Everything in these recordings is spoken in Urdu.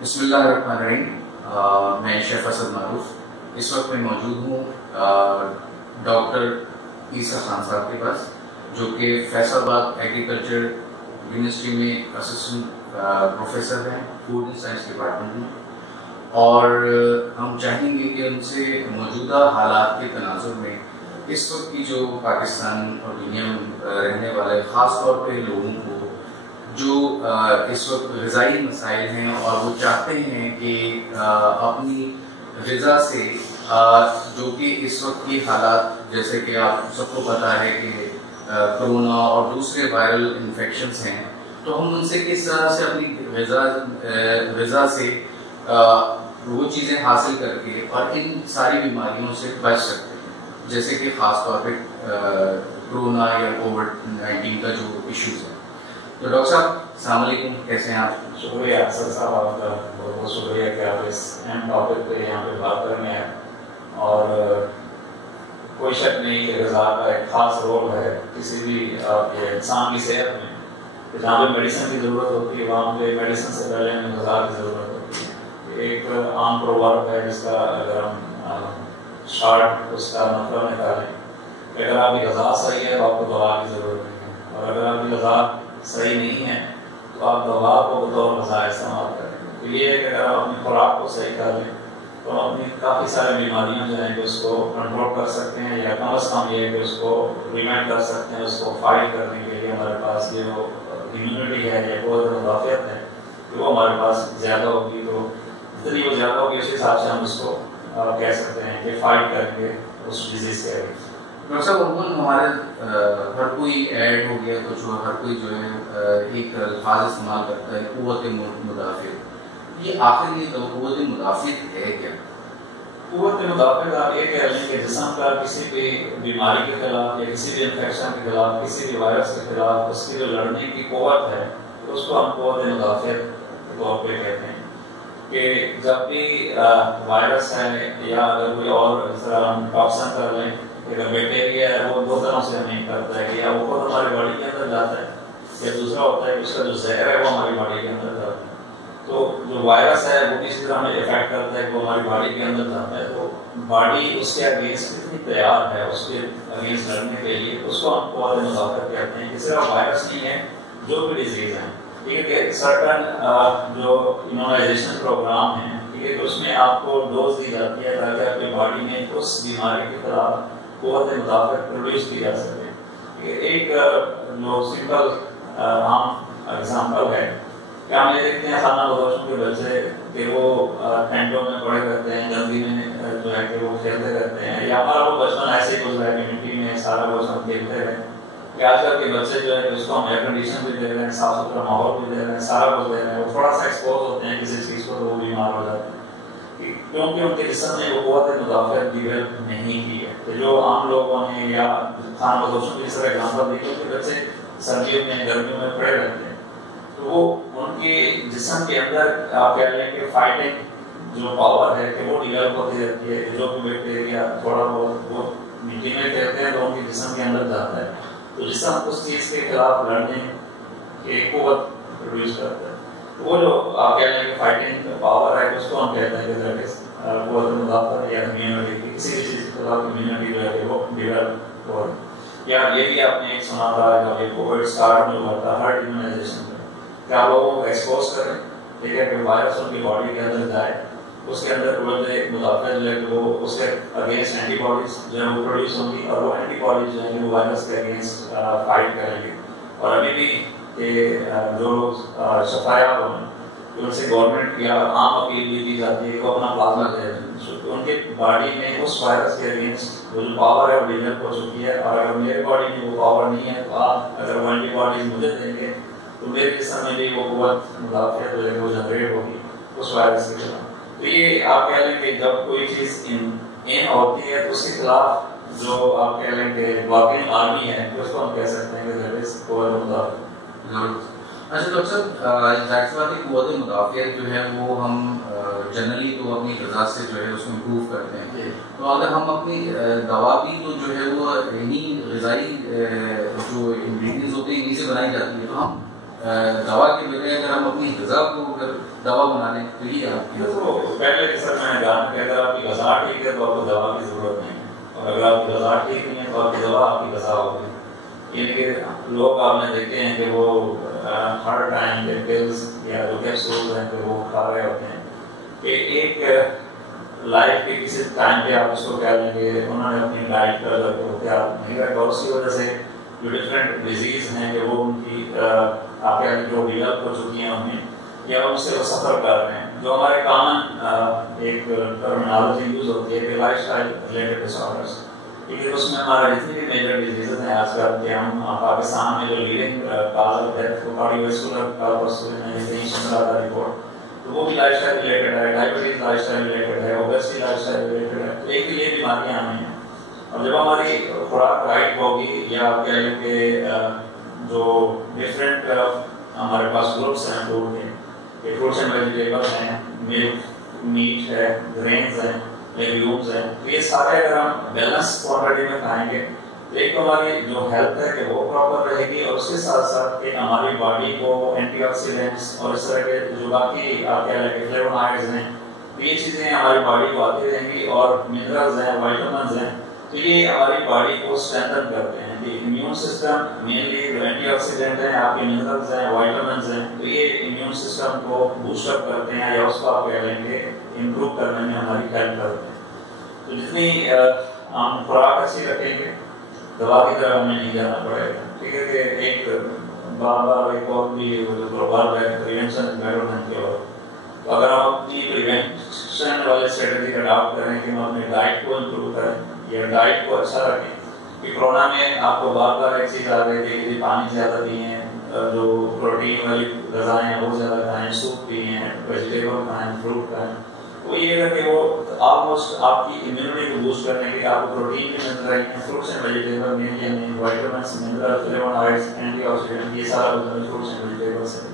بسم اللہ الرحمن الرحیم. میں شیخ اسد معروف اس وقت میں موجود ہوں ڈاکٹر عیسیٰ خان صاحب کے پاس، جو کہ فیصل آباد ایگریکلچر یونیورسٹی میں اسسٹنٹ پروفیسر ہیں فوڈ اینڈ سائنس ڈپارٹمنٹ میں، اور ہم چاہیں گے کہ ان سے موجودہ حالات کے تناظر میں اس وقت کی جو پاکستان اور دنیا میں رہنے والے خاص طور پہ لوگوں کو جو اس وقت غذائی مسائل ہیں اور وہ چاہتے ہیں کہ اپنی غذا سے جو کہ اس وقت کی حالات جیسے کہ آپ سب کو پتہ ہے کہ کرونا اور دوسرے وائرل انفیکشنز ہیں، تو ہم ان سے کس طرح سے اپنی غذا سے وہ چیزیں حاصل کر کے اور ان ساری بیماریوں سے بچ سکتے ہیں، جیسے کہ خاص طور پہ کرونا یا کووڈ-19 کا جو ایشوز ہے. تو ڈاکٹر صاحب السلام علیکم، کیسے ہیں آپ؟ شکریہ سر صاحب، آپ کا بہت بہت شکریہ کہ آپ اس اہم ٹاپک پہ یہاں پہ بات کرنے ہیں. اور کوئی شک نہیں کہ غذا کا ایک خاص رول ہے کسی بھی انسان کی صحت میں. جہاں پہ میڈیسن کی ضرورت ہوتی ہے وہاں پہ میڈیسن سے پہلے ہمیں غذا کی ضرورت ہوتی ہے. ایک عام پروورب ہے جس کا اگر ہم شارٹ اس کا مطلب نکالیں کہ اگر آپ کی غذا صحیح ہے تو آپ کو دوا کی ضرورت نہیں ہے، اور اگر آپ کی غذا صحیح نہیں ہے تو آپ دوا کو بطور غذا استعمال کریں. تو یہ ہے کہ اگر آپ اپنی خوراک کو صحیح کر لیں تو ہم اپنی کافی ساری بیماریاں جو ہیں کہ اس کو کنٹرول کر سکتے ہیں، یا کم از کم یہ ہے کہ اس کو پریونٹ کر سکتے ہیں. اس کو فائٹ کرنے کے لیے ہمارے پاس یہ جو امیونٹی ہے یا قوت مدافعت ہے کہ وہ ہمارے پاس زیادہ ہوگی. تو جتنی وہ زیادہ ہوگی اس حساب سے ہم اس کو کہہ سکتے ہیں کہ فائٹ کر کے اس ڈیزیز سے. ڈاکٹر صاحب عموماً ہمارے ہر کوئی ایڈ ہو گیا تو جو ہر کوئی جو ہے ایک الفاظ استعمال کرتا ہے قوت مدافعت. یہ آخر یہ قوت مدافعت ہے کیا؟ قوت مدافعت آپ یہ کہہ لیں کہ جسم کا کسی بھی بیماری کے خلاف یا کسی بھی انفیکشن کے خلاف، کسی بھی وائرس کے خلاف اس کی جو لڑنے کی قوت ہے اس کو ہم قوت مدافعت کے طور پہ کہتے ہیں. کہ جب بھی وائرس ہے یا اگر کوئی اور اس طرح ہم ٹاکسن کر لیں، اگر بیکٹیریا ہے وہ دو طرح سے ہمیں کرتا ہے کہ یا وہ خود ہماری باڈی کے اندر جاتا ہے، یا دوسرا ہوتا ہے کہ اس کا جو زہر ہے وہ ہماری باڈی کے اندر جاتا ہے. تو جو وائرس ہے وہ کسی طرح ہمیں افیکٹ کرتا ہے کہ وہ ہماری باڈی کے اندر جاتا ہے. تو باڈی اس کے اگینسٹ کتنی تیار ہے اس کے اگینسٹ لڑنے کے لیے، اس کو ہم قوت مدافعت کہتے ہیں. کہ صرف وائرس نہیں ہے، جو بھی ڈیزیز ہیں، ٹھیک ہے، کہ سرٹن جو ایمونائزیشن پروگرام ہیں، ٹھیک ہے، کہ اس میں آپ کو ڈوز دی جاتی ہے تاکہ آپ کی باڈی میں اس بیماری کے خلاف قوت مدافعت پروڈیوس کی جا سکے. ایک جو سمپل عام ایگزامپل ہے کہ ہم یہ دیکھتے ہیں خانہ بدوشوں کے بچے کہ وہ ٹینٹوں میں پڑے رہتے ہیں، گندگی میں جو ہے کہ وہ کھیلتے رہتے ہیں، یا ہمارا وہ بچپن ایسے ہی گزرا ہے کہ مٹی میں سارا کچھ ہم کھیلتے رہے. کہ آج کل کے بچے جو ہے اس کو ہم ایئر کنڈیشن بھی دے رہے ہیں، صاف ستھرا ماحول بھی دے رہے ہیں، سارا کچھ دے رہے ہیں، وہ تھوڑا سا ایکسپوز ہوتے ہیں کسی چیز کو تو وہ بیمار ہو جاتے ہیں، کیونکہ ان کے جسم نے وہ قوت مدافعت ڈیولپ نہیں کی ہے. کہ جو عام لوگوں نے یا خانہ بدوشوں کی اس طرح ایگزامپل دیکھے کہ بچے سردیوں میں گرمیوں میں پڑے رہتے ہیں، تو وہ ان کے جسم کے اندر آپ کہہ لیں کہ فائٹنگ جو پاور ہے کہ وہ ڈیولپ ہوتی رہتی ہے. جو بھی بیکٹیریا تھوڑا بہت وہ مٹی میں کہتے ہیں تو ان کے جسم کے اندر جاتا ہے، تو جسم اس چیز کے خلاف لڑنے کی قوت پروڈیوس کرتا ہے. وہ جو آپ کہہ لیں کہ فائٹنگ پاور ہے اس کو ہم کہتے ہیں کہ قوت مدافعت یا امیونٹی. کسی بھی چیز کے خلاف امیونٹی جو ہے وہ ڈیولپ ہو. یا یہ بھی آپ نے ایک سنا تھا جب یہ کووڈ اسٹارٹ جو ہوا تھا ہرڈ امیونائزیشن میں، کہ آپ لوگوں کو ایکسپوز کریں، ٹھیک ہے، کہ وائرس ان کی باڈی کے اندر جائے، اس کے اندر قوت مدافعت جو ہے کہ وہ اس کے اگینسٹ اینٹی باڈیز جو ہے وہ پروڈیوس ہوں گی، اور وہ اینٹی باڈیز جو ہے کہ وہ وائرس کے اگینسٹ فائٹ کریں گے. اور ابھی بھی کہ جو لوگ شفایاب ہیں ان سے گورنمنٹ یا عام اپیل بھی کی جاتی ہے کہ وہ اپنا پلازما دے دیں. ان کے باڈی میں اس وائرس کے اگینسٹ وہ جو پاور ہے وہ ڈیولپ ہو چکی ہے، اور اگر میرے باڈی میں وہ پاور نہیں ہے تو آپ اگر وہ اینٹی باڈیز مجھے دیں گے تو میرے جسم میں بھی وہ قوت مدافعت جو ہے وہ جنریٹ ہوگی اس وائرس کے خلاف. تو یہ آپ کہہ لیں کہ جب کوئی چیز ان ہوتی ہے تو اس کے خلاف جو آپ کہہ لیں کہ واقعی آرمی ہے اس کو ہم کہہ سکتے ہیں کہ دیٹ از قوت مدافعت. ضرور. اچھا ڈاکٹر صاحب، ظاہر سی بات ہے قوت مدافعت جو ہے وہ ہم جنرلی تو اپنی غذا سے جو ہے اس کو امپروو کرتے ہیں. تو اگر ہم اپنی دوا بھی تو جو ہے وہ انہیں غذائی جو انگریڈینٹس ہوتے ہیں انہیں سے بنائی جاتی ہے، تو ہم دوا کے بجائے اگر ہم اپنی غذا کو اگر دوا بنا لیں تو یہ آپ کی پہلے جیسا میں نے کہا کہ اگر آپ کی غذا ٹھیک ہے تو آپ کو دوا کی ضرورت نہیں ہے، اور اگر آپ کی غذا ٹھیک نہیں ہے تو آپ کی دوا آپ کی غذا ہوگی. یعنی کہ لوگ آپ نے دیکھے ہیں کہ وہ ہر ٹائم پلز یا جو کیپسولز ہیں کہ وہ کھا رہے ہوتے ہیں کہ ایک لائف کے کسی ٹائم پہ آپ اس کو کہہ لیں گے انہوں نے اپنی ڈائٹ کا اختیار نہیں رکھا، اور اس کی وجہ سے جو ڈفرینٹ ڈیزیز ہیں کہ وہ ان کی آپ کہہ لیں جو ڈیولپ ہو چکی ہیں انہیں یا ان سے وہ سفر کر رہے ہیں. جو ہمارے کامن ایک ٹرمینالوجی یوز ہوتی ہے کہ لائف اسٹائل ریلیٹڈ ڈس آرڈرس، کیونکہ اس میں ہمارا جتنی بھی میجر ڈیزیزز ہیں آج کل کہ ہم پاکستان میں جو لیڈنگ کاز آف ڈیتھ کو کارڈیوویسکولر کا رپورٹ تو وہ بھی لائف اسٹائل ریلیٹڈ ہے، ڈائبٹیز لائف اسٹائل ریلیٹڈ ہے، اوبیسٹی لائف اسٹائل ریلیٹڈ ہے. تو ایک یہ بیماریاں ہمیں ہیں، اور جب ہماری خوراک رائٹ ہوگی یا آپ کہہ لیں کہ جو ڈفرینٹ ہمارے پاس گروپس ہیں فوڈ کے، فروٹس اینڈ ویجیٹیبل ہیں، ملک میٹ ہے، گرینز ہیں، لیگیومز ہیں، تو یہ سارے اگر ہم بیلنس کوانٹٹی میں کھائیں گے تو ایک تو ہماری جو ہیلتھ ہے کہ وہ پراپر رہے گی، اور اس کے ساتھ ساتھ کہ ہماری باڈی کو اینٹی آکسیڈنٹس اور اس طرح کے جو باقی آپ کہہ لیں کہ فلیونائڈز ہیں یہ چیزیں ہماری باڈی کو آتی رہیں گی، اور منرلز ہیں، وائٹامنز ہیں، تو یہ ہماری باڈی کو اسٹرینتھن کرتے ہیں. کہ امیون سسٹم مینلی جو اینٹی آکسیڈنٹ ہیں، آپ کے منرلز ہیں، وائٹامنز ہیں، تو یہ امیون سسٹم کو بوسٹ اپ کرتے ہیں یا اس کو آپ کہہ لیں کہ امپروو کرنے میں ہماری ہیلپ کرتے ہیں. تو جتنی ہم خوراک اچھی رکھیں گے دوا کی طرح ہمیں نہیں جانا پڑے گا. ٹھیک ہے کہ ایک بار بار ایک اور بھی گلوبل پریونشن انوائرمنٹ کے اور تو اگر ہم اپنی پریونشن والے اسٹریٹجی کا اڈاپٹ کریں کہ ہم اپنی ڈائٹ کو امپروو کریں یا ڈائٹ کو اچھا رکھیں. کہ کورونا میں آپ کو بار بار ایک چیز آ رہی تھی کہ پانی زیادہ پئیں، جو پروٹین والی غذائیں ہیں وہ زیادہ کھائیں، سوپ پئیں، ویجیٹیبل کھائیں، فروٹ کھائیں. وہ یہ ہے کہ وہ آلموسٹ آپ کی امیونٹی کو بوسٹ کرنے کے لیے آپ کو پروٹین بھی مل رہی ہیں، فروٹس اینڈ ویجیٹیبل میں یعنی وائٹامنس، منرل، فلیونائڈز، اینٹی آکسیڈنٹ، یہ سارا فروٹس اینڈ ویجیٹیبل سے.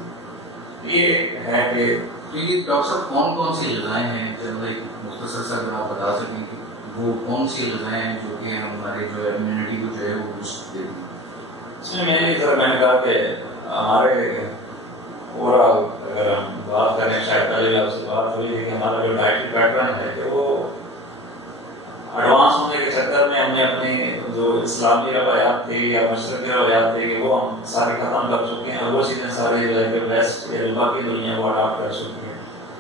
یہ ہے کہ یہ ڈاکٹر صاحب کون کون سی غذائیں ہیں جب ایک مختصر سا اگر آپ بتا سکیں کہ وہ کون سی غذائیں ہیں جو کہ ہمارے جو امیونٹی کو جو ہے وہ بوسٹ دے گی؟ اس میں میری طرح میں نے کہا کہ ہمارے اوورآل اگر ہم بات کریں شاید پہلے بھی آپ سے بات ہوئی ہے کہ ہمارا جو ڈائٹ پیٹرن ہے کہ وہ ایڈوانس ہونے کے چکر میں ہم نے اپنی جو اسلامی روایات تھی یا مشرقی روایات تھی کہ وہ ہم ساری ختم کر چکے ہیں، اور وہ چیزیں ساری جو ہے کہ ویسٹ یا باقی دنیا کو اڈاپٹ کر چکی ہیں.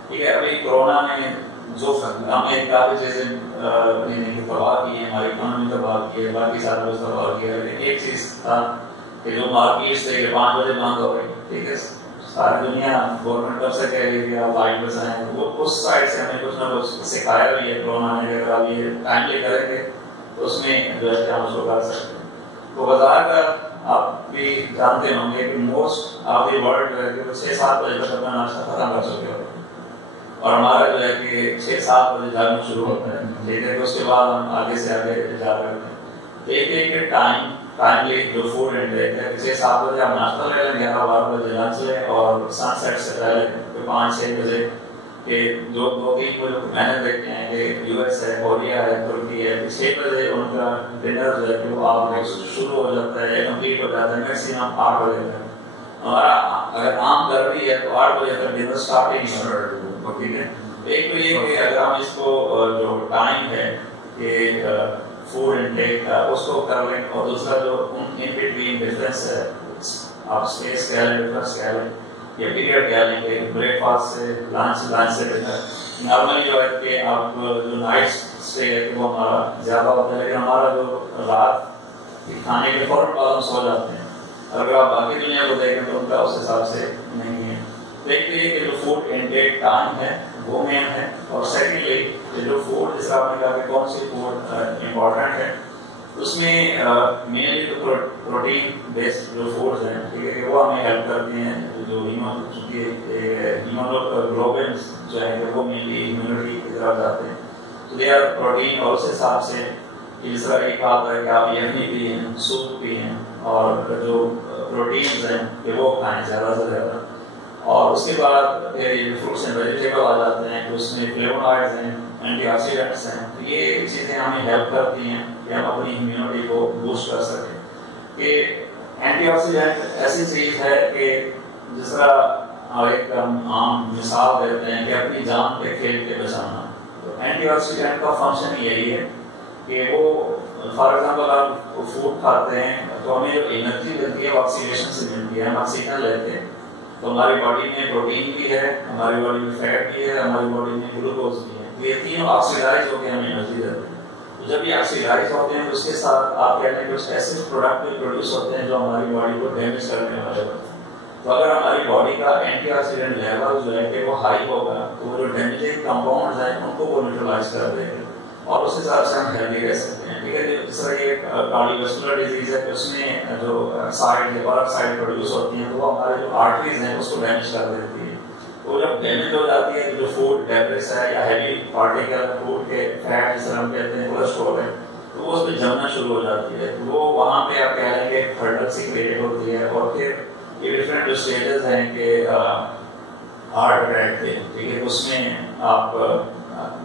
ٹھیک ہے. ابھی کورونا میں جو ہمیں کافی چیزیں تباہ کی ہیں، ہماری اکانومی تباہ کی ہے، باقی سارا کچھ تباہ کیا ہے، لیکن ایک چیز تھا کہ جو مارکیٹس تھے کہ 5 بجے بند ہو گئی. ٹھیک ہے. ساری دنیا گورنمنٹ کب سے کہہ رہی ہے کہ آپ 8 بجے آئیں، وہ اس سائڈ سے ہمیں کچھ نہ کچھ سکھایا بھی ہے کورونا نے. اگر آپ یہ ٹائملی کریں گے تو اس میں جو ہے کہ ہم اس کو کر سکتے ہیں. تو بازار کا آپ بھی جانتے ہوں گے کہ موسٹ آف دی ورلڈ جو ہے کہ وہ 6-7 بجے تک اپنا ناشتہ ختم کر چکے ہوتے ہیں، اور ہمارا جو ہے کہ 6-7 بجے جاگنا شروع ہوتا ہے. ٹھیک ہے. کہ اس کے بعد ہم آگے سے آگے جا رہے ہیں. ایک ٹائملی جو فوڈ انٹیک ہے 6-7 بجے آپ ناشتہ لے لیں، 11-12 بجے لنچ لیں، اور سن سیٹ سے پہلے 5-6 بجے کہ جو 2-3 ملک میں نے دیکھے ہیں کہ یو ایس ہے، کوریا ہے، ترکی ہے، 6 بجے ان کا ڈنر جو ہے کہ وہ آپ شروع ہو جاتا ہے یا کمپلیٹ ہو جاتا ہے میکسیمم 8 بجے تک. ہمارا اگر عام گرمی ہے تو 8 بجے تک ڈنر اسٹارٹ ہی نہیں ہو رہا. ٹھیک ہے. ایک تو یہ کہ اگر ہم اس کو جو ٹائم ہے کہ فوڈ انٹیک کا اس کو کر لیں، اور دوسرا جو ان بٹوین ڈفرینس ہے آپ اسپیس کہہ لیں، ڈفرینس کہہ لیں یا پیریڈ کہہ لیں کہ بریک فاسٹ سے لنچ سے ڈنر. نارملی جو ہے کہ آپ جو نائٹ اسٹے ہے وہ ہمارا زیادہ ہوتا ہے، لیکن ہمارا جو رات کھانے کے فوراً بعد ہم سو جاتے ہیں. اگر آپ باقی دنیا کو دیکھیں تو ان کا اس حساب سے نہیں ہے. دیکھتے ہیں کہ جو فوڈ انٹیک ٹائم ہے وہ مین ہے، اور سیکنڈلی جو فوڈ جس آپ نے کہا کہ کون سی فوڈ امپورٹنٹ ہے اس میں مینلی جو پروٹین بیسڈ جو فوڈز ہیں ٹھیک ہے کہ وہ ہمیں ہیلپ کرتے ہیں. جو ہیموگلوبنس جو ہے کہ وہ مینلی امیونٹی کی طرف جاتے ہیں، تو دے آر پروٹین. اور اس حساب سے جس طرح ایک بات ہے کہ آپ یخنی پئیں، سوپ پئیں، اور جو پروٹینز ہیں کہ وہ کھائیں زیادہ سے زیادہ. اور اس کے بعد فروٹس اینڈ ویجیٹیبل آ جاتے ہیں کہ اس میں فلیونائڈز ہیں، اینٹی آکسیڈنٹس ہیں. تو یہ چیزیں ہمیں ہیلپ کرتی ہیں کہ ہم اپنی امیونٹی کو بوسٹ کر سکیں. کہ اینٹی آکسیڈنٹ ایسی چیز ہے کہ جس طرح ایک عام مثال دیتے ہیں کہ اپنی جان پہ کھیل کے بچانا، تو اینٹی آکسیڈنٹ کا فنکشن یہی ہے کہ وہ فار ایگزامپل آپ فوڈ کھاتے ہیں تو ہمیں جو انرجی ملتی ہے وہ آکسیڈیشن سے ملتی ہے، ہم آکسیجن لیتے ہیں تو ہماری باڈی میں پروٹین بھی ہے، ہماری باڈی میں فیٹ بھی ہے، ہماری باڈی میں گلوکوز بھی ہے، تو یہ تینوں آکسیڈائز ہو کے ہمیں انرجی دیتے ہیں۔ تو جب یہ آکسیڈائز ہوتے ہیں تو اس کے ساتھ آپ کہتے ہیں کہ کچھ ایسے پروڈکٹ بھی پروڈیوس ہوتے ہیں جو ہماری باڈی کو ڈیمیج کرنے والے ہوتے ہیں۔ تو اگر ہماری باڈی کا اینٹی آکسیڈنٹ لیول جو ہے کہ وہ ہائی ہوگا تو وہ جو ڈیمیجنگ کمپاؤنڈز ہیں ان کو وہ نیوٹرلائز کر دے گا اور اس حساب سے ہم ہیلدی رہ سکتے ہیں۔ ٹھیک ہے، جس طرح یہ کارڈیو ویسکولر ڈیزیز ہے کہ اس میں جو سائڈ پیروکسائڈ پروڈیوس ہوتی ہیں تو وہ ہمارے جو آرٹریز ہیں اس کو ڈیمیج کر دیتی ہے۔ تو جب ڈیمیج ہو جاتی ہے تو جو فوڈ ڈیبرس ہے یا ہیوی پارٹیکل فوڈ کے فیٹ جس طرح ہم کہتے ہیں کولسٹرول ہے تو وہ اس پہ جمنا شروع ہو جاتی ہے، تو وہ وہاں پہ آپ کہہ لیں گے ہرڈل سی کریٹ ہوتی ہے اور پھر یہ ڈفرینٹ جو اسٹیجز ہیں کہ ہارٹ اٹیک کے، ٹھیک ہے، اس میں آپ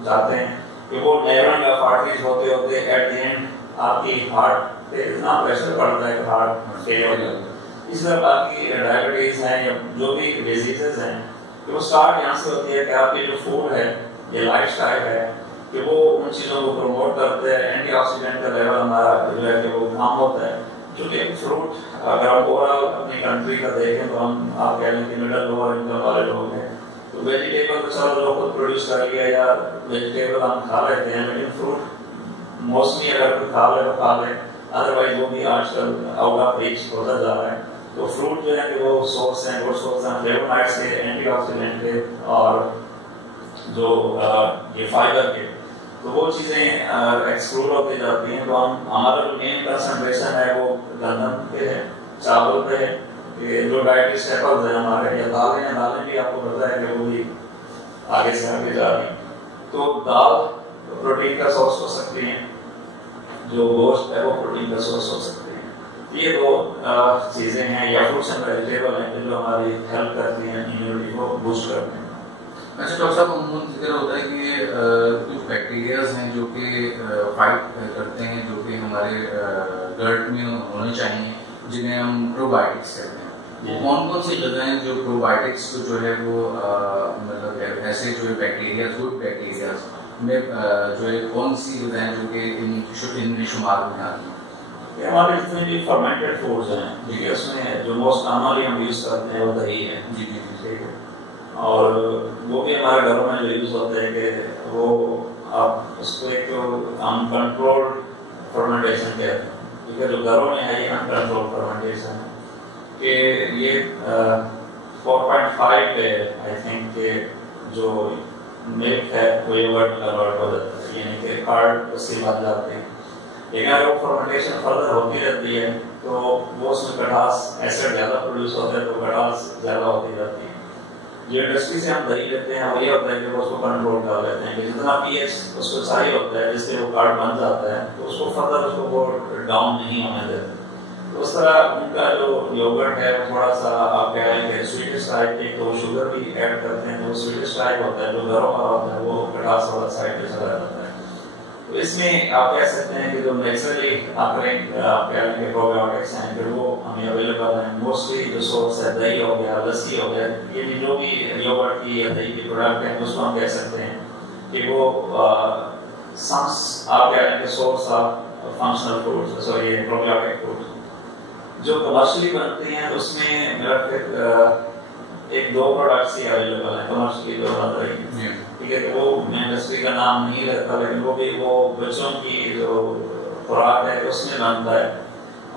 جاتے ہیں کہ وہ نیورن یا آرٹریز ہوتے ہوتے ایٹ دی اینڈ آپ کی ہارٹ پہ اتنا پریشر پڑتا ہے کہ ہارٹ فیل ہو جاتا ہے۔ اس طرح باقی ڈائبٹیز ہیں یا جو بھی ڈیزیزز ہیں کہ وہ اسٹارٹ یہاں سے ہوتی ہے کہ آپ کی جو فوڈ ہے یہ لائف اسٹائل ہے کہ وہ ان چیزوں کو پروموٹ کرتے ہیں، اینٹی آکسیڈنٹ کا لیول ہمارا جو ہے کہ وہ کم ہوتا ہے۔ چونکہ فروٹ اگر آپ اوور آل اپنی کنٹری کا دیکھیں تو ہم آپ کہہ لیں کہ مڈل لوور انکم والے لوگ ہیں تو ویجیٹیبل تو چلو لوگ خود پروڈیوس کر لیا یا ویجیٹیبل ہم کھا لیتے ہیں، لیکن فروٹ موسٹلی اگر کوئی کھا لے تو کھا لے، ادروائز وہ بھی آج کل آؤٹ آف ریچ ہوتا جا رہا ہے۔ تو فروٹ جو ہے کہ وہ سورس ہیں، گڈ سورس ہیں فلیوونائڈس کے، اینٹی آکسیڈنٹ کے اور جو یہ فائبر کے، تو وہ چیزیں ایکسکلوڈ ہوتی جاتی ہیں۔ تو ہمارا جو مین کنسنٹریشن ہے وہ گندم پہ ہے، چاول پہ ہے، کہ جو ڈائٹری اسٹیپلز ہیں ہمارے، یا دالیں ہیں، دالیں بھی آپ کو پتہ ہے کہ وہ بھی آگے سے آگے جا رہی ہیں۔ تو دال پروٹین کا سورس ہو سکتی ہیں، جو گوشت ہے وہ پروٹین کا سورس ہو سکتی ہیں۔ یہ دو چیزیں ہیں، یا فروٹس اینڈ ویجیٹیبل ہیں جو ہماری ہیلپ کرتی ہیں، امیونٹی کو بوسٹ کرتی ہیں۔ اچھا ڈاکٹر صاحب، عموماً ذکر ہوتا ہے کہ کچھ بیکٹیریاز ہیں جو کہ فائٹ کرتے ہیں، جو کہ ہمارے گٹ میں ہونے چاہیے، جنہیں ہم پروبائٹکس کہتے ہیں۔ کون کون سی جگہیں جو پروبائٹکس کو جو ہے وہ مطلب ایسے جو ہے بیکٹیریاز، گڈ بیکٹیریاز میں جو ہے کون سی غذائیں جو کہ ان میں شمار میں آتی ہیں؟ یہ ہمارے جتنے بھی فرمنٹڈ فوڈز ہیں، ٹھیک ہے، اس میں جو موسٹ کامنلی ہم یوز کرتے ہیں وہ دہی ہے، جی جی ٹھیک ہے، اور وہ بھی ہمارے گھروں میں جو یوز ہوتے ہیں کہ وہ آپ اس کو ایک ان کنٹرول فرمنٹیشن کہتے ہیں، ٹھیک ہے، جو گھروں میں ہے یہ ان کنٹرول فرمنٹیشن ہے کہ یہ 4.5 پہ آئی تھنک کہ جو ملک ہے وہ یوگرٹ میں کنورٹ ہو جاتا ہے، یعنی کہ کارڈ اس کی بن جاتے ہیں۔ لیکن اگر وہ فرمنٹیشن فردر ہوتی رہتی ہے تو وہ اس میں کٹاس ایسڈ زیادہ پروڈیوس ہوتا ہے تو کٹاس زیادہ ہوتی جاتی ہے۔ جو انڈسٹری سے ہم دہی لیتے ہیں وہ یہ ہوتا ہے کہ وہ اس کو کنٹرول کر لیتے ہیں کہ جتنا پی ایچ اس کو چاہیے ہوتا ہے جس سے وہ کارڈ بن جاتا ہے تو اس کو فردر اس کو وہ ڈاؤن نہیں ہونے دیتے۔ تو اس طرح ان کا جو یوگرٹ ہے وہ تھوڑا سا آپ کہہ رہے ہیں کہ سویٹس ٹائپ ایک تو شوگر بھی ایڈ کرتے ہیں، جو سویٹس ٹائپ ہوتا ہے جو گھروں کا ہوتا ہے وہ کٹاس والا سائڈ پہ چلا جاتا ہے۔ تو اس میں آپ کہہ سکتے ہیں کہ جو نیچرلی آپ کہہ رہے ہیں کہ پروبیوٹکس ہیں پھر وہ ہمیں اویلیبل ہیں، موسٹلی جو سورس ہے دہی ہو گیا، لسی ہو گیا، یہ بھی جو بھی یوگرٹ کی یا دہی کے پروڈکٹ ہیں اس کو ہم کہہ سکتے ہیں کہ وہ آپ کہہ رہے ہیں کہ source of functional foods, sorry probiotic food جو کمرشلی بنتی ہیں اس میں میرا ایک دو پروڈکٹس ہی اویلیبل ہیں کمرشلی جو بن رہی ہیں، ٹھیک ہے، کہ وہ میں انڈسٹری کا نام نہیں لیتا لیکن وہ بھی وہ بچوں کی جو خوراک ہے اس میں بنتا ہے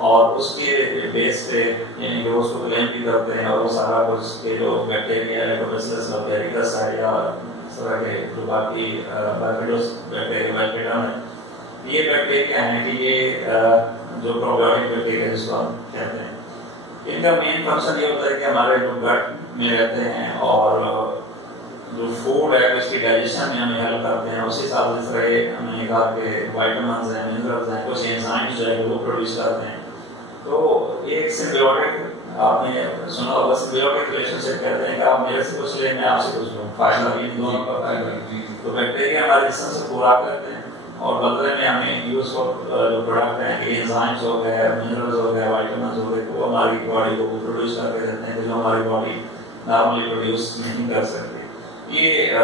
اور اس کے بیس پہ یعنی کہ اس کو کلیم بھی کرتے ہیں اور وہ سارا کچھ کے جو بیکٹیریا لیکوبیسلس بیکٹیریاس ہے یا اس طرح کے جو باقی بائفیڈوس بیکٹیریا ہیں، یہ بیکٹیریا ہیں کہ یہ جو پروبیوٹک بیکٹیریا جس کو ہم کہتے ہیں، ان کا مین فنکشن یہ ہوتا ہے کہ ہمارے جو گٹ میں رہتے ہیں اور جو فوڈ ہے اس کی ڈائجیشن میں ہمیں ہیلپ کرتے ہیں، اسی ساتھ جس طرح ہم نے کہا کہ وائٹامنز ہیں، منرلز ہیں، کچھ انزائمز جو ہے وہ پروڈیوس کرتے ہیں۔ تو ایک سمبیوٹک آپ نے سنا ہوگا، سمبیوٹک ریلیشن شپ کہتے ہیں کہ آپ میرے سے کچھ لیں میں آپ سے کچھ لوں، فائدہ بھی دونوں کا فائدہ۔ تو بیکٹیریا ہمارے جسم سے خوراک کرتے ہیں، اور بدلے میں ہمیں یوز جو پروڈکٹ ہیں کہ انزائمز ہو گئے, منرلز ہو گئے, وائٹامنز ہو گئے, وہ ہماری باڈی کو پروڈیوس کر کے دیتے ہیں جو ہماری باڈی نارملی پروڈیوس نہیں کر سکتی. یہ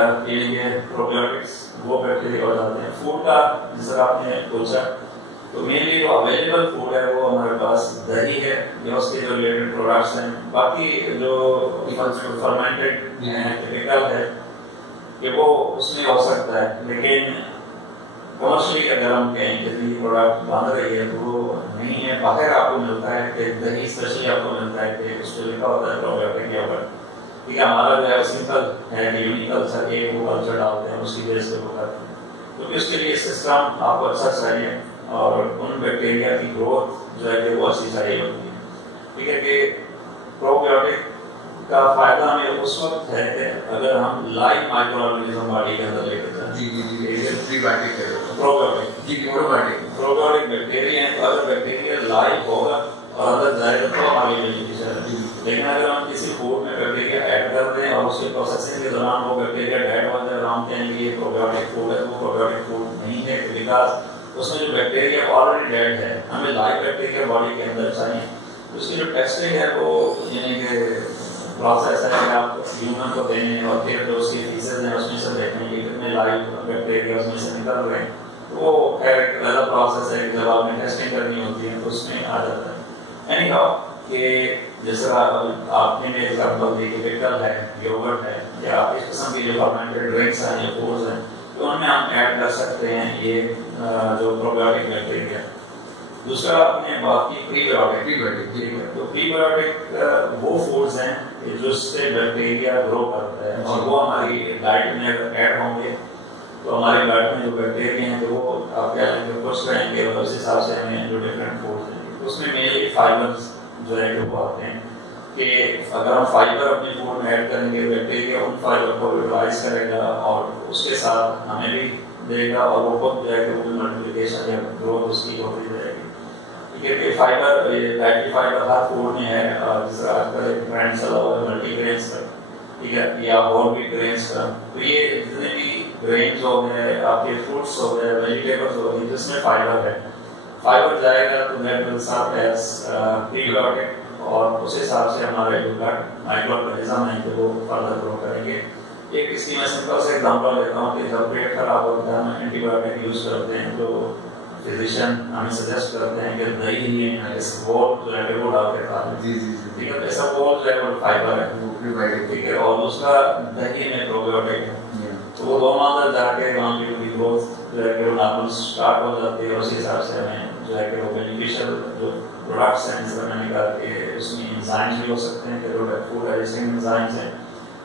پروبیوٹکس وہ بیکٹیریا ہو جاتے ہیں. فوڈ کا جس طرح آپ نے پوچھا تو مینلی جو اویلیبل فوڈ ہے وہ ہمارے پاس دہی ہے یا اس کے جو ریلیٹڈ پروڈکٹس ہیں. باقی جو فرمنٹڈ ہیں ٹپیکل ہے کہ وہ اس میں ہو سکتا ہے, لیکن کمرشلی اگر ہم کہیں کہ یہ پروڈکٹ بن رہی ہے تو وہ نہیں ہے. باہر آپ کو ملتا ہے کہ دہی اسپیشلی آپ کو ملتا ہے کہ اس پہ لکھا ہوتا ہے پروبیوٹک کے اوپر. ٹھیک ہے, ہمارا جو ہے سمپل ہے کہ یونیکلچر ایک وہ کلچر ڈالتے ہیں اس کی بیس پہ وہ کرتے ہیں, کیونکہ اس کے لیے سسٹم آپ کو اچھا چاہیے اور ان بیکٹیریا کی گروتھ جو ہے کہ وہ اچھی چاہیے ہوتی ہے. ٹھیک ہے کہ پروبیوٹک کا فائدہ ہمیں اس وقت ہے کہ اگر ہم لائف مائکرو آرگنزم باڈی کے اندر لے کے جائیں. پروبیوٹک بیکٹیریا ہیں تو اگر بیکٹیریا لائف ہوگا اور اندر جائے گا تو ہماری بینیفیشل ہے. لیکن اگر ہم کسی فوڈ میں بیکٹیریا ایڈ کر دیں اور اس کے پروسیسنگ کے دوران وہ بیکٹیریا ڈیڈ ہو جائے اور ہم کہیں گے یہ پروبیوٹک فوڈ ہے, وہ پروبیوٹک فوڈ نہیں ہے بیکاز اس میں جو بیکٹیریا آلریڈی ڈیڈ ہے. ہمیں لائف بیکٹیریا باڈی کے اندر چاہیے. اس کی جو ٹیسٹنگ ہے وہ یعنی کہ پروسیس ہے کہ آپ ہیومن کو دیں اور پھر جو اس کی فیسز ہیں اس میں سے دیکھیں کہ کتنے لائف بیکٹیریا اس میں سے نکل رہے ہیں. تو وہ خیر ایک الگ پروسیس ہے کہ جب آپ نے ٹیسٹنگ کرنی ہوتی ہے تو اس میں آ جاتا ہے. اینی ہاؤ کہ جس طرح آپ نے ایگزامپل دی کہ پکل ہے, یوگرٹ ہے یا اس قسم کی جو فرمنٹڈ ڈرنکس ہیں یا فوڈز ہیں تو ان میں ہم ایڈ کر سکتے ہیں یہ جو پروبیوٹک بیکٹیریا. دوسرا آپ نے بات کی پری بایوٹک. تو پری بایوٹک وہ فوڈز ہیں جو سے بیکٹیریا گرو کرتا ہے اور وہ ہماری ڈائٹ میں اگر ایڈ ہوں گے تو ہماری ڈائٹ میں جو بیکٹیریا ہیں تو وہ آپ کیا لیں گے خوش رہیں گے اور اس حساب سے ہمیں جو ڈفرینٹ فوڈز ہیں اس میں مینلی فائبرز جو ہے وہ آتے ہیں کہ اگر ہم فائبر اپنے فوڈ میں ایڈ کریں گے بیکٹیریا ان فائبر کو یوٹیلائز کرے گا اور اس کے ساتھ ہمیں بھی دے گا اور وہ خود جو ہے کہ ملٹیپلیکیشن یا گروتھ اس کی ہوتی رہے گی. ٹھیک ہے کہ فائبر ڈائٹری فائبر ہر فوڈ میں ہے, جس طرح آج کل ایک برانڈ چلا ہوا ہے ملٹی گرینس کا, ٹھیک ہے, یا ہول ویٹ گرینس کا. تو یہ جتنے بھی گرینز ہو گئے, آپ کے فروٹس ہو گئے, ویجیٹیبلس ہو گئے جس میں فائبر ہے, فائبر جائے گا تو that will serve as prebiotic اور اس حساب سے ہمارے جو گٹ مائکرو آرگنزم ہیں کہ وہ فردر گرو کریں گے. ایک اس کی میں سمپل سے ایگزامپل لیتا ہوں کہ جب پیٹ خراب ہوتا ہے ہم اینٹی بایوٹک یوز کرتے ہیں تو فزیشین ہمیں سجیسٹ کرتے ہیں کہ دہی ہی اس بول جو ہے وہ ڈال کے کھا لیں. ٹھیک ہے, ایسا بول جو ہے وہ فائبر ہے, ٹھیک ہے, اور اس کا دہی میں پروبیوٹک ہے تو وہ دونوں اندر جا کے وہاں کی گروتھ جو ہے کہ وہ نارمل اسٹارٹ ہو جاتی ہے اور اسی حساب سے ہمیں جو ہے کہ وہ بینیفیشل جو پروڈکٹس ہیں جس طرح میں نے کہا کہ اس میں انزائمز بھی ہو سکتے ہیں کہ فوڈ ڈائجسٹنگ انزائمز ہیں,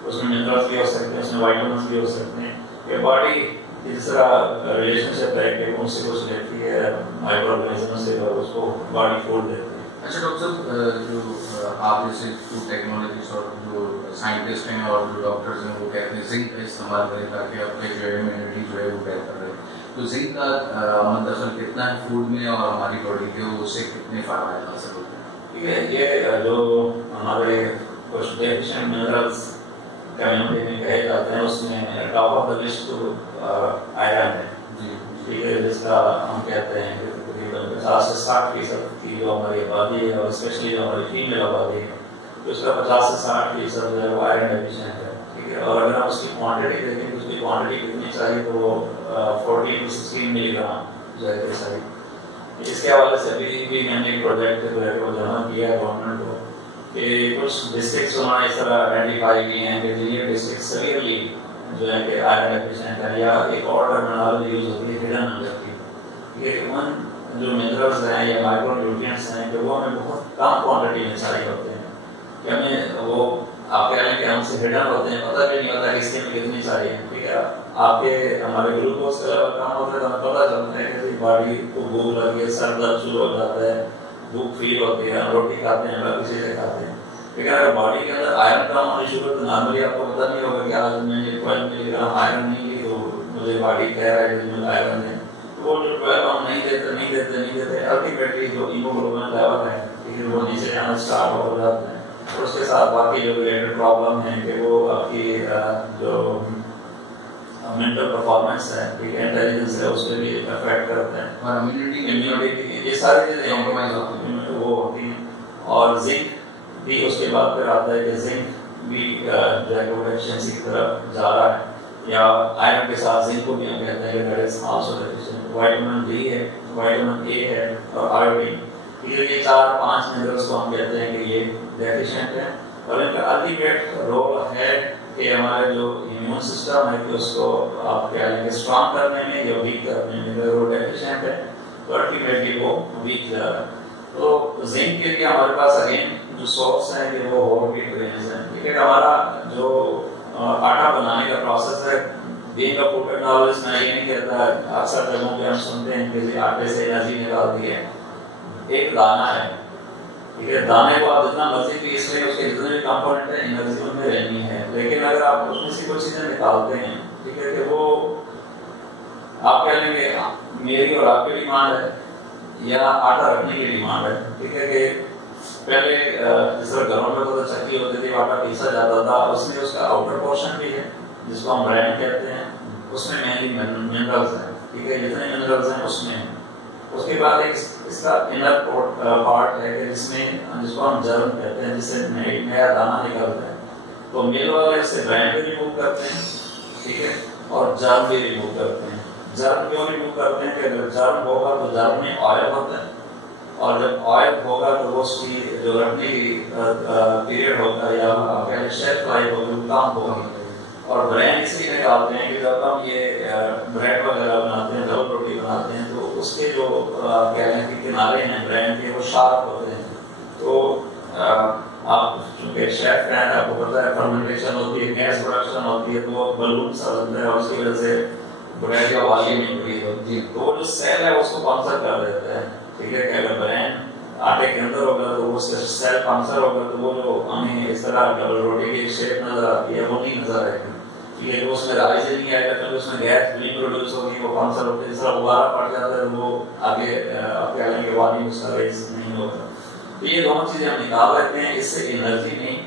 اس میں منرلس بھی ہو سکتے ہیں, اس میں وائٹامنس بھی ہو سکتے ہیں. کہ باڈی جس طرح ریلیشن شپ ہے کہ ان سے کچھ لیتی ہے مائکرو آرگنزم سے اور اس کو باڈی فوڈ دیتی ہے. اچھا ڈاکٹر صاحب, جو آپ جیسے فوڈ ٹیکنالوجسٹ اور جو سائنٹسٹ ہیں اور جو ڈاکٹرز ہیں وہ کہتے ہیں زنک کا استعمال کریں تاکہ آپ کے جو ہے امیونٹی جو ہے وہ بہتر رہے, تو زنک کا منتقل کتنا ہے فوڈ میں اور ہماری باڈی کے اس سے کتنے فوائد حاصل ہوتے ہیں؟ ٹھیک ہے, یہ جو ہمارے کچھ ڈیفیشینٹ منرلس کمیونٹی میں کہے جاتے ہیں اس میں ٹاپ آف دا لسٹ تو آئرن ہے. ٹھیک ہے, جس کا ہم کہتے ہیں کہ تقریباً 50 سے 60% کی جو ہماری آبادی ہے اور اسپیشلی جو ہماری فیمیل آبادی ہے تو اس کا 50 سے 60% جو ہے وہ آئرن ڈیفیشینٹ ہے. ٹھیک ہے, اور اگر ہم اس کی کوانٹٹی دیکھیں تو اس کی کوانٹٹی کتنی چاہیے تو وہ 14 to 16 ملی گرام جو ہے کہ چاہیے. اس کے حوالے سے ابھی بھی میں نے ایک پروجیکٹ جو ہے وہ جمع کیا ہے گورنمنٹ کو کہ کچھ ڈسٹرکٹس انہوں نے اس طرح آئیڈینٹیفائی کی ہیں کہ یہ ڈسٹرکٹ سویئرلی جو ہے کہ آئرن ڈیفیشینٹ ہے یا ایک اور ٹرمینالوجی یوز ہوتی ہے ہڈن انڈر کی, کہ ان جو منرلز ہیں یا مائکرو نیوٹرینٹس ہیں کہ وہ ہمیں بہت کم کوانٹٹی میں چاہیے ہوتے ہیں کہ ہمیں وہ آپ کہہ رہے ہیں کہ ہم سے ہڈن ہوتے ہیں, پتہ بھی نہیں ہوتا کہ اس کے میں کتنی چاہیے. ٹھیک ہے, آپ کے ہمارے گلوکوز کا لیول کم ہوتا ہے تو ہمیں پتہ چلتا ہے کہ باڈی کو بھوک لگی ہے, سر درد شروع ہو جاتا ہے, بھوک فیل ہوتی ہے, ہم روٹی کھاتے ہیں, باقی چیزیں کھاتے ہیں. لیکن اگر باڈی کے اندر آئرن کم ہونی شروع ہو تو نارملی آپ کو پتہ نہیں ہوگا کہ آج میں نے 12 ملی گرام آئرن نہیں لی تو مجھے باڈی کہہ رہا ہے کہ مجھے آئرن ہے. وہ جو 12 ہم نہیں دیتے الٹیمیٹلی جو ہیموگلوبن لیول ہے وہ نیچے جانا اسٹارٹ ہو جاتا ہے اور اس کے ساتھ باقی جو ریلیٹڈ پرابلم ہیں کہ وہ آپ کی جو مینٹل پرفارمنس ہے، ٹھیک ہے، انٹیلیجنس ہے، اس پہ بھی افیکٹ کرتا ہے، اور امیونٹی یہ ساری چیزیں کمپرومائز ہوتی ہیں وہ ہوتی ہیں. اور زنک بھی اس کے بعد پھر آتا ہے کہ زنک بھی جو ہے وہ ڈیفیشنسی کی طرف جا رہا ہے، یا آئرن کے ساتھ زنک کو بھی ہم کہتے ہیں کہ that is also deficient. Vitamin D ہے، وائٹامن اے ہے اور آیوڈین، یہ 4-5 منرلس کو ہم کہتے ہیں کہ یہ ڈیفیشنٹ ہے. اور ان کا الٹیمیٹ رول ہے کہ ہمارے جو امیون سسٹم ہے کہ اس کو آپ کہہ لیں کہ اسٹرانگ کرنے میں یا ویک کرنے میں، اگر وہ ڈیفیشنٹ ہے تو الٹیمیٹلی وہ ویک جا رہا ہے. تو زنک کے لیے ہمارے پاس اگین جو سورس ہیں کہ وہ ہول ویٹ گرینز ہیں. ٹھیک ہے، ہمارا جو آٹا بنانے کا پروسیس ہے، بینگ اے فوڈ ٹیکنالوجسٹ، میں یہ نہیں کہتا، اکثر جگہوں پہ ہم سنتے ہیں کہ آٹے سے انرجی نکالتی ہے. ایک دانہ ہے، ٹھیک ہے، دانے کو آپ جتنا مرضی پیس لیں، اس کے جتنے بھی کمپوننٹ ہیں انرجی ان میں رہنی ہے. لیکن اگر آپ اس میں سے کچھ چیزیں نکالتے ہیں، ٹھیک ہے، کہ وہ آپ کہہ لیں گے میری اور آپ کی ڈیمانڈ ہے یا آٹا رکھنے کی ڈیمانڈ ہے. ٹھیک ہے، کہ پہلے جس طرح گھروں میں تو چکی ہوتی تھی، آٹا پیسا جاتا تھا، اس میں اس کا آؤٹر پورشن بھی ہے جس کو ہم برین کہتے ہیں، اس میں مینلی منرلز ہیں. ٹھیک ہے، جتنے منرلز ہیں اس میں ہیں. اس کے بعد ایک اس کا انر پارٹ ہے کہ جس کو ہم جرم کہتے ہیں، جس سے نیا دانہ نکلتا ہے. تو میل والے اس سے برین بھی ریموو کرتے ہیں، ٹھیک ہے، اور جرم بھی ریموو کرتے ہیں. جرم کیوں ریموو کرتے ہیں کہ اگر جرم ہوگا تو جرم میں آئل ہوتا ہے، اور جب آئل ہوگا تو وہ اس کی جو رکھنے کی پیریڈ ہوگا یا شیلف لائف ہوگی وہ کام ہوگی. اور برین اس لیے نکالتے ہیں کہ جب ہم یہ بریڈ وغیرہ بناتے ہیں، ڈبل روٹی بناتے ہیں، تو اس کے جو کہہ لیں کہ کنارے ہیں برین کے وہ شارپ ہوتے ہیں. تو آپ چونکہ شیف ہیں، آپ کو پتہ ہے فرمنٹیشن ہوتی ہے، گیس پروڈکشن ہوتی ہے، تو وہ بلون سا بنتا ہے اور اس کی وجہ سے بریڈ کا والیوم انکریز ہوتی ہے. تو وہ جو سیل ہے اس کو پنکچر کر دیتا ہے. ٹھیک ہے، کہ اگر برین آٹے کے اندر ہوگا تو وہ سیل پنکچر ہوگا تو وہ جو ہمیں اس طرح ڈبل روٹی کی شیپ نظر آتی ہے وہ نہیں نظر آئے گی. ٹھیک ہے، اس میں رائز نہیں آئے گا، کیونکہ اس میں گیس بلین پروڈیوس ہوگی، وہ پنکچر ہوتی ہے. جس طرح غبارہ پڑ جاتا ہے وہ آگے آپ کہہ لیں کہ والیوم اس کا رائز نہیں ہوتا. تو یہ دونوں چیزیں ہم نکال رکھتے ہیں، اس سے انرجی نہیں،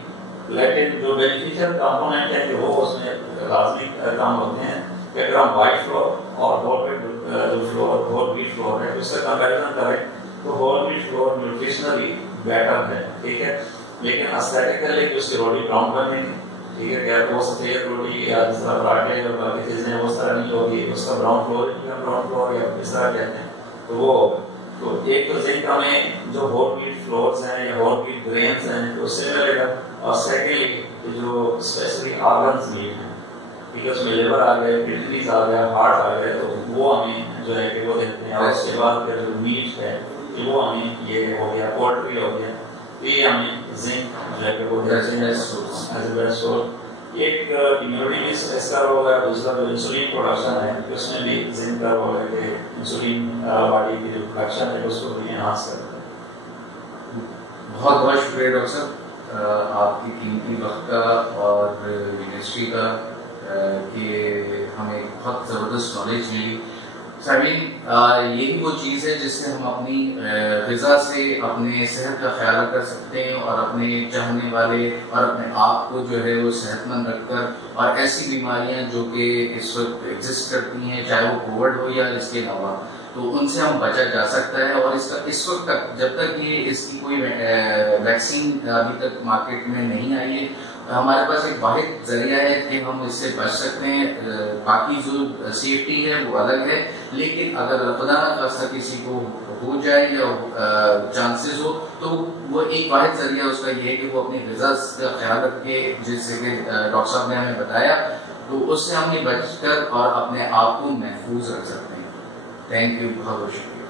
لیکن جو بینیفیشیل کمپوننٹ ہے کہ وہ اس میں لازمی کام ہوتے ہیں. کہ اگر ہم وائٹ فلور اور ہول ویٹ فلور ہے اس سے کمپیریزن کریں تو ہول ویٹ فلور نیوٹریشنلی بیٹر ہے. ٹھیک ہے، لیکن اسٹیٹیکلی اس کی روٹی براؤن بنے گی. ٹھیک ہے، کہ وہ سفید روٹی یا جس طرح پراٹھے اور باقی چیزیں اس طرح نہیں ہوگی، اس کا براؤن فلور یا اس طرح کہتے ہیں تو وہ ہوگا. تو ایک تو زنک ہمیں جو ہول ویٹ فلورز ہیں یا ہول ویٹ گرینز ہیں اس سے ملے گا. اور سیکنڈلی جو اسپیشلی آرگنز میٹ ہیں، ٹھیک ہے، اس میں لیور آ گئے، کڈنیز آ گیا، ہارٹ آ گئے، تو وہ ہمیں جو ہے کہ وہ دیتے ہیں. اور اس کے بعد پھر جو میٹ ہے وہ ہمیں یہ ہو گیا، پولٹری ہو گیا، یہ ہمیں زنک جو ہے کہ وہ دیتے ہیں ایز اے بیسٹ سورس. ایک امیونٹی میں اس کا رول ہے. دوسرا جو انسولین پروڈکشن ہے اس میں بھی زنک کا رول ہے کہ انسولین باڈی کی جو پروڈکشن ہے اس کو بھی انہانس کرتا ہے. بہت بہت شکریہ ڈاکٹر صاحب آپ کی قیمتی وقت کا اور یونیورسٹی کا کہ ہمیں بہت زبردست نالج ملی. سامعین، یہی وہ چیز ہے جس سے ہم اپنی غذا سے اپنے صحت کا خیال کر سکتے ہیں اور اپنے چاہنے والے اور اپنے آپ کو جو ہے وہ صحت مند رکھ کر، اور ایسی بیماریاں جو کہ اس وقت ایگزسٹ کرتی ہیں چاہے وہ کووڈ ہو یا اس کے علاوہ، تو ان سے ہم بچا جا سکتا ہے. اور اس وقت تک جب تک یہ اس کی کوئی ویکسین ابھی تک مارکیٹ میں نہیں آئی ہے، ہمارے پاس ایک واحد ذریعہ ہے کہ ہم اس سے بچ سکتے ہیں. باقی جو سیفٹی ہے وہ الگ ہے، لیکن اگر خدا نہ خواستہ کسی کو ہو جائے یا چانسز ہو تو وہ ایک واحد ذریعہ اس کا یہ ہے کہ وہ اپنی غذا کا خیال رکھے، جیسے کہ ڈاکٹر صاحب نے ہمیں بتایا، تو اس سے ہم بچ کر اور اپنے آپ کو محفوظ رکھ سکتے ہیں. تھینک یو، بہت بہت شکریہ.